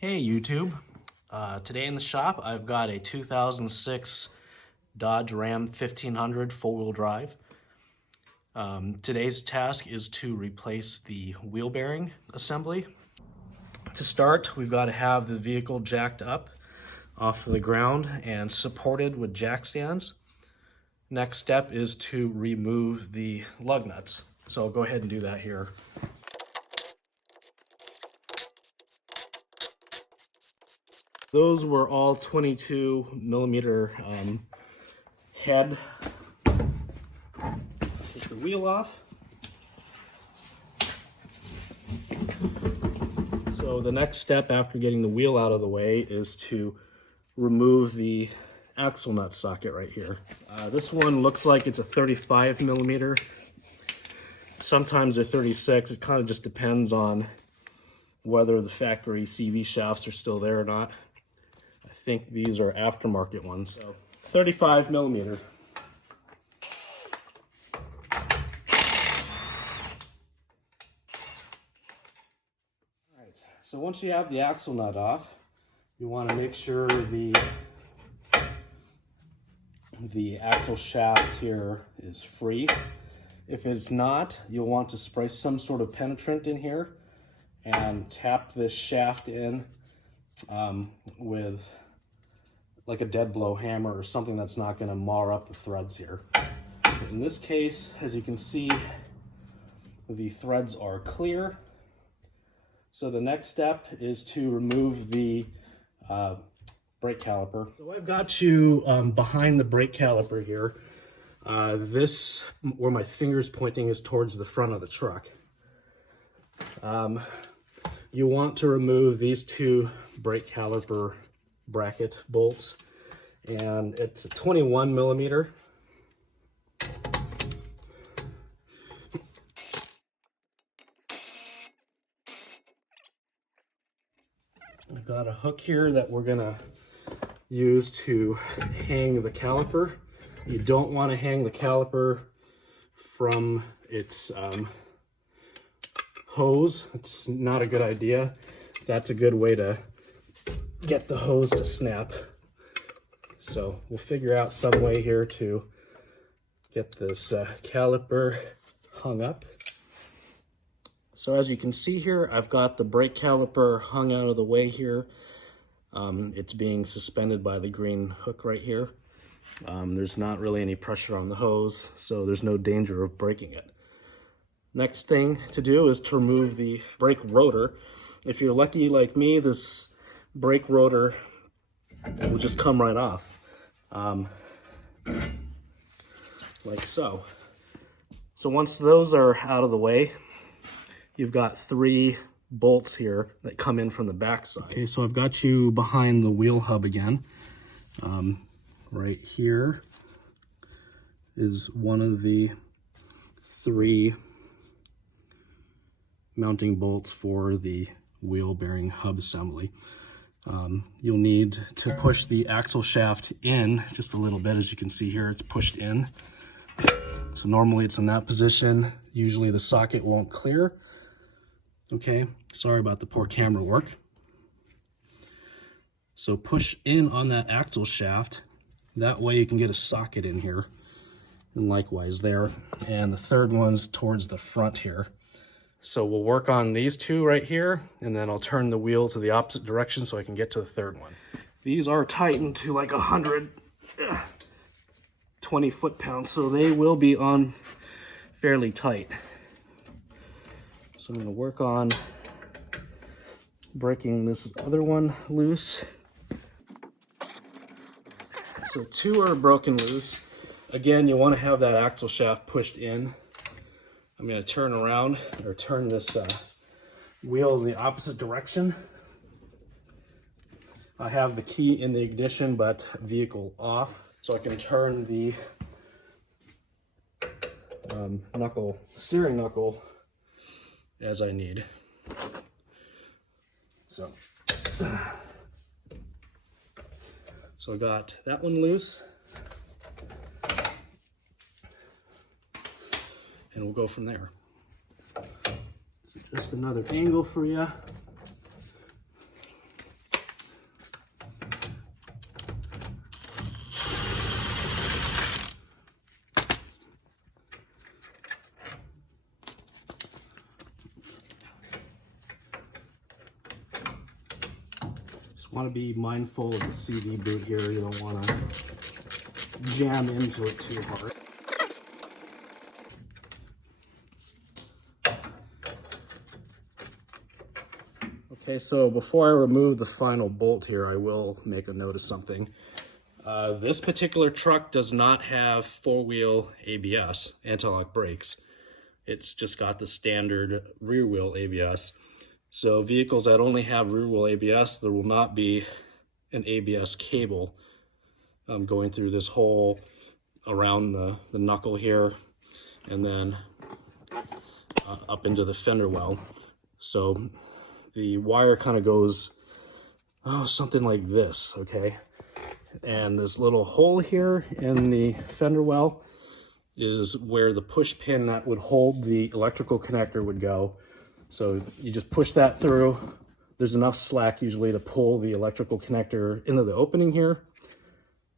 Hey YouTube, today in the shop I've got a 2006 Dodge Ram 1500 four-wheel drive. Today's task is to replace the wheel bearing assembly. To start, we've got to have the vehicle jacked up off of the ground and supported with jack stands. Next step is to remove the lug nuts. So I'll go ahead and do that here. Those were all 22 millimeter head. Take the wheel off. So the next step after getting the wheel out of the way is to remove the axle nut socket right here. This one looks like it's a 35 millimeter. Sometimes they're 36. It kind of just depends on whether the factory CV shafts are still there or not. I think these are aftermarket ones. So 35 millimeter. Alright, so once you have the axle nut off, you want to make sure the axle shaft here is free. If it's not, you'll want to spray some sort of penetrant in here and tap this shaft in with like a dead blow hammer or something that's not going to mar up the threads here. In this case, as you can see, the threads are clear. So the next step is to remove the brake caliper. So I've got you behind the brake caliper here. This, where my finger's pointing, is towards the front of the truck. You want to remove these two brake caliper bracket bolts, and it's a 21 millimeter. I've got a hook here that we're gonna use to hang the caliper. You don't want to hang the caliper from its hose. It's not a good idea. That's a good way to get the hose to snap. So we'll figure out some way here to get this caliper hung up. So as you can see here, I've got the brake caliper hung out of the way here. It's being suspended by the green hook right here. There's not really any pressure on the hose, so there's no danger of breaking it. Next thing to do is to remove the brake rotor. If you're lucky like me, this brake rotor will just come right off, like so. So once those are out of the way, you've got three bolts here that come in from the back side. Okay, so I've got you behind the wheel hub again. Right here is one of the three mounting bolts for the wheel bearing hub assembly. You'll need to push the axle shaft in just a little bit. As you can see here, it's pushed in. So normally it's in that position. Usually the socket won't clear. Okay, sorry about the poor camera work. So push in on that axle shaft. That way you can get a socket in here. And likewise there. And the third one's towards the front here. So we'll work on these two right here, and then I'll turn the wheel to the opposite direction so I can get to the third one. These are tightened to like 120 foot-pounds, so they will be on fairly tight. So I'm going to work on breaking this other one loose. So two are broken loose. Again, you want to have that axle shaft pushed in. I'm going to turn around, or turn this wheel in the opposite direction. I have the key in the ignition, but vehicle off, so I can turn the steering knuckle as I need. So I got that one loose. And we'll go from there. So just another angle for you. Want to be mindful of the CV boot here. You don't want to jam into it too hard. Okay, so before I remove the final bolt here, I will make a note of something. This particular truck does not have four-wheel ABS, anti-lock brakes. It's just got the standard rear-wheel ABS. So vehicles that only have rear-wheel ABS, there will not be an ABS cable going through this hole around the knuckle here and then up into the fender well. So the wire kind of goes, something like this, okay? And this little hole here in the fender well is where the push pin that would hold the electrical connector would go. So you just push that through. There's enough slack usually to pull the electrical connector into the opening here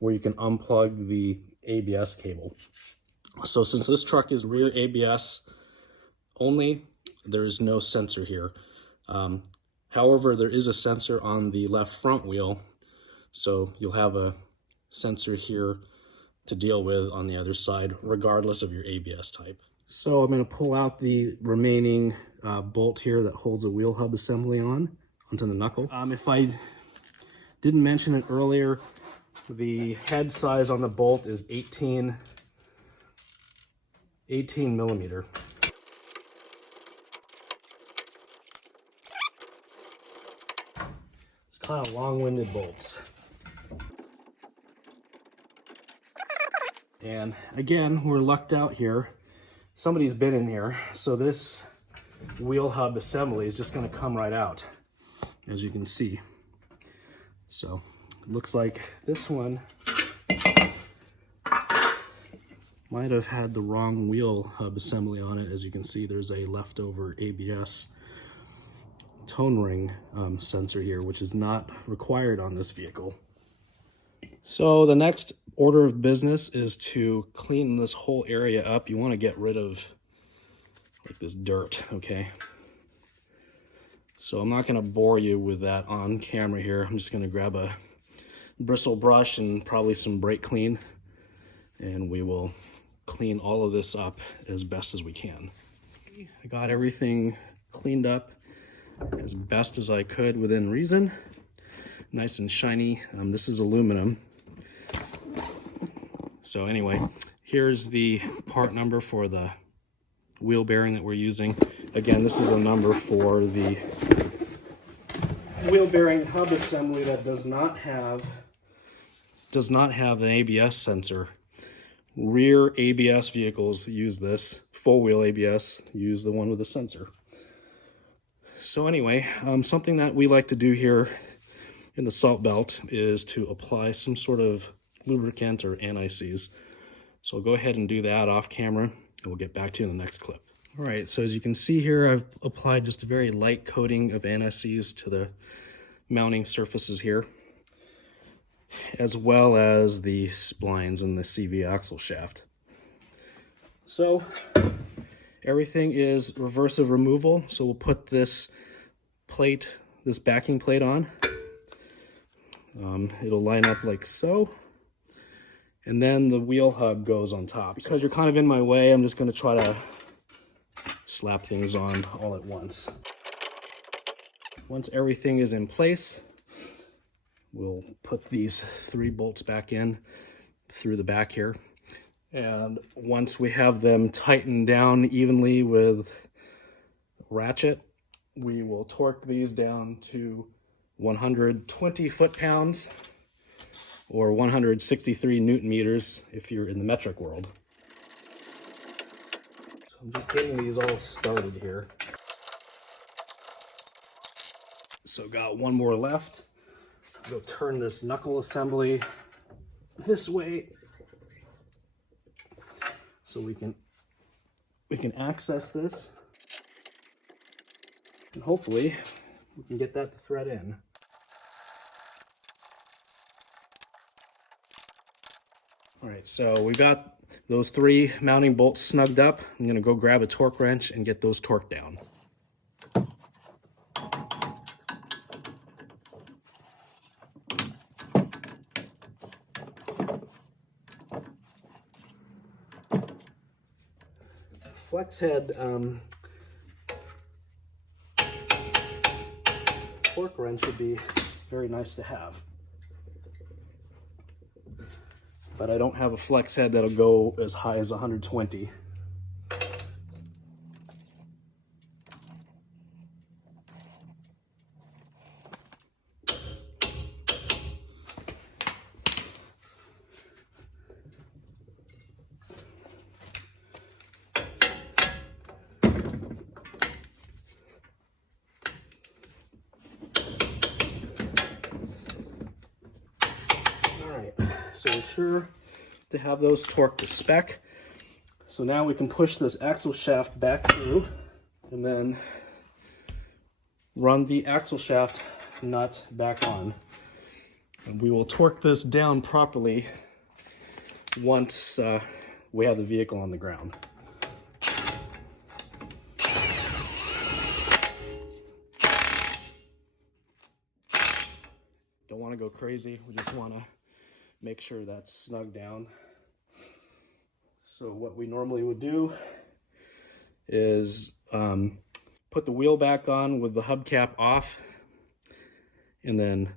where you can unplug the ABS cable. So since this truck is rear ABS only, there is no sensor here. However, there is a sensor on the left front wheel, so you'll have a sensor here to deal with on the other side, regardless of your ABS type. So I'm going to pull out the remaining bolt here that holds a wheel hub assembly onto the knuckle. If I didn't mention it earlier, the head size on the bolt is 18 millimeter. It's kind of long-winded bolts. And again, we're lucked out here. Somebody's been in here, so this wheel hub assembly is just going to come right out, as you can see. So it looks like this one might have had the wrong wheel hub assembly on it. As you can see, there's a leftover ABS tone ring sensor here, which is not required on this vehicle. So the next order of business is to clean this whole area up. You want to get rid of like this dirt, okay? So I'm not going to bore you with that on camera here. I'm just going to grab a bristle brush and probably some brake clean, and we will clean all of this up as best as we can. I got everything cleaned up as best as I could within reason. Nice and shiny. This is aluminum. So anyway, here's the part number for the wheel bearing that we're using. Again, this is a number for the wheel bearing hub assembly that does not have an ABS sensor. Rear ABS vehicles use this. Full-wheel ABS use the one with the sensor. So anyway, something that we like to do here in the salt belt is to apply some sort of lubricant or anti-seize. So I'll go ahead and do that off camera, and we'll get back to you in the next clip. All right, so as you can see here, I've applied just a very light coating of anti-seize to the mounting surfaces here, as well as the splines and the CV axle shaft. So everything is reversive removal. So we'll put this plate, this backing plate on. It'll line up like so. And then the wheel hub goes on top. Because you're kind of in my way, I'm just going to try to slap things on all at once. Once everything is in place, we'll put these 3 bolts back in through the back here. And once we have them tightened down evenly with a ratchet, we will torque these down to 120 foot-pounds or 163 Newton meters if you're in the metric world. So I'm just getting these all started here. So got one more left. Go turn this knuckle assembly this way so we can access this, and hopefully we can get that to thread in. All right, so we got those 3 mounting bolts snugged up. I'm gonna go grab a torque wrench and get those torqued down. flex head torque wrench would be very nice to have. But I don't have a flex head that'll go as high as 120. So we're sure to have those torqued to spec. So now we can push this axle shaft back through and then run the axle shaft nut back on. And we will torque this down properly once we have the vehicle on the ground. Don't want to go crazy, we just want to make sure that's snug down. So what we normally would do is put the wheel back on with the hubcap off and then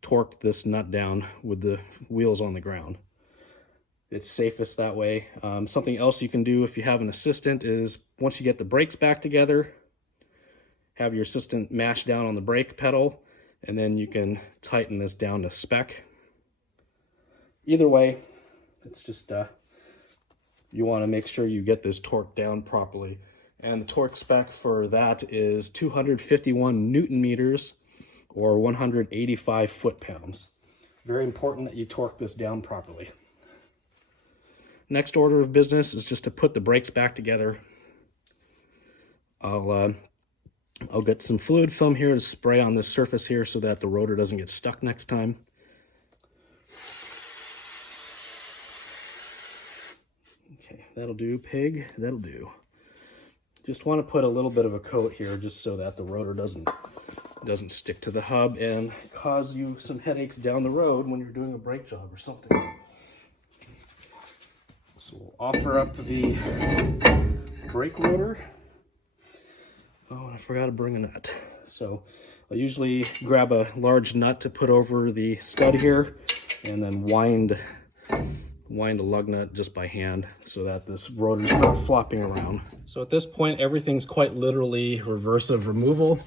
torque this nut down with the wheels on the ground. It's safest that way. Something else you can do if you have an assistant is once you get the brakes back together, have your assistant mash down on the brake pedal, and then you can tighten this down to spec. Either way, it's just you want to make sure you get this torque down properly. And the torque spec for that is 251 Newton meters or 185 foot-pounds. Very important that you torque this down properly. Next order of business is just to put the brakes back together. I'll get some fluid film here to spray on this surface here so that the rotor doesn't get stuck next time. Okay, that'll do, pig, that'll do. Just want to put a little bit of a coat here just so that the rotor doesn't stick to the hub and cause you some headaches down the road when you're doing a brake job or something. So we'll offer up the brake rotor. Oh, and I forgot to bring a nut. So I'll usually grab a large nut to put over the stud here and then wind a lug nut just by hand so that this rotor is not flopping around. So at this point, everything's quite literally reversive removal.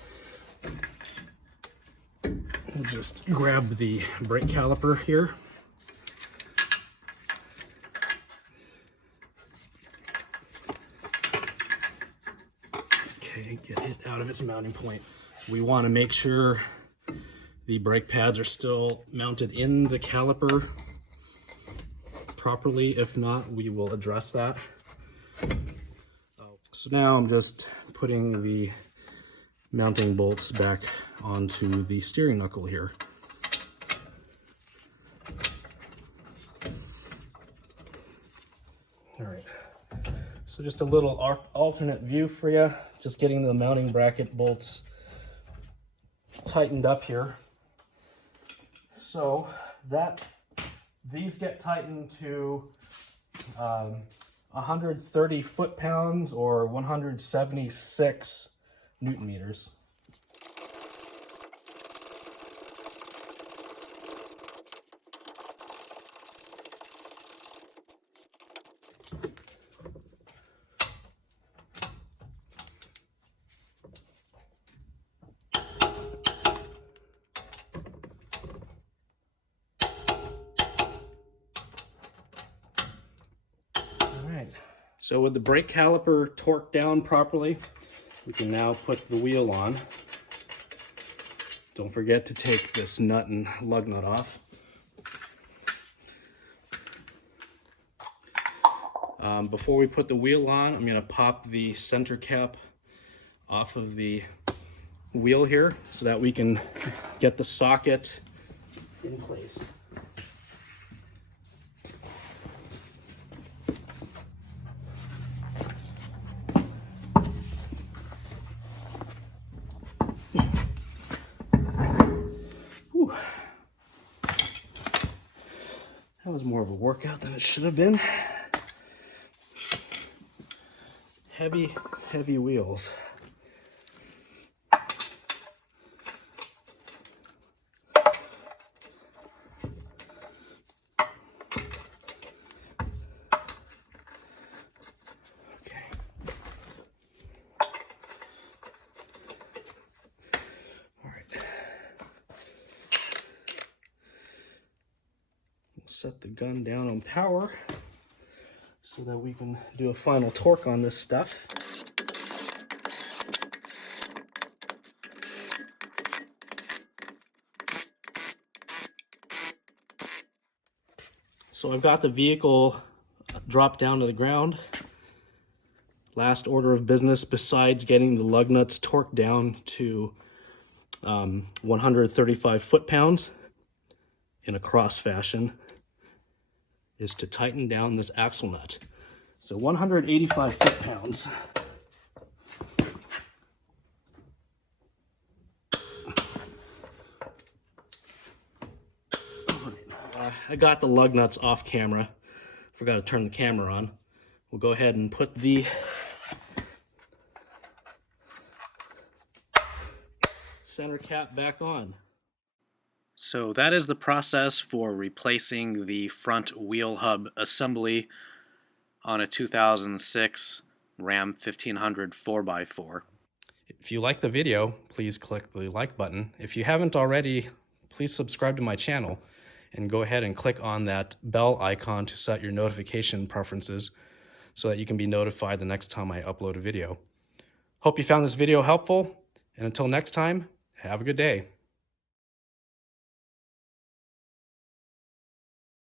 We'll just grab the brake caliper here. Okay, get it out of its mounting point. We want to make sure the brake pads are still mounted in the caliper properly. If not, we will address that. So now I'm just putting the mounting bolts back onto the steering knuckle here. All right, so just a little alternate view for you, just getting the mounting bracket bolts tightened up here. So these get tightened to 130 foot-pounds or 176 Newton meters. So with the brake caliper torqued down properly, we can now put the wheel on. Don't forget to take this nut and lug nut off. Before we put the wheel on, I'm going to pop the center cap off of the wheel here so that we can get the socket in place. That was more of a workout than it should have been. heavy, heavy wheels. Set the gun down on power so that we can do a final torque on this stuff. So I've got the vehicle dropped down to the ground. Last order of business, besides getting the lug nuts torqued down to 135 foot-pounds in a cross fashion, is to tighten down this axle nut. So 185 foot-pounds. I got the lug nuts off camera. Forgot to turn the camera on. We'll go ahead and put the center cap back on. So that is the process for replacing the front wheel hub assembly on a 2006 Ram 1500 4x4. If you like the video, please click the like button. If you haven't already, please subscribe to my channel and go ahead and click on that bell icon to set your notification preferences so that you can be notified the next time I upload a video. Hope you found this video helpful, and until next time, have a good day.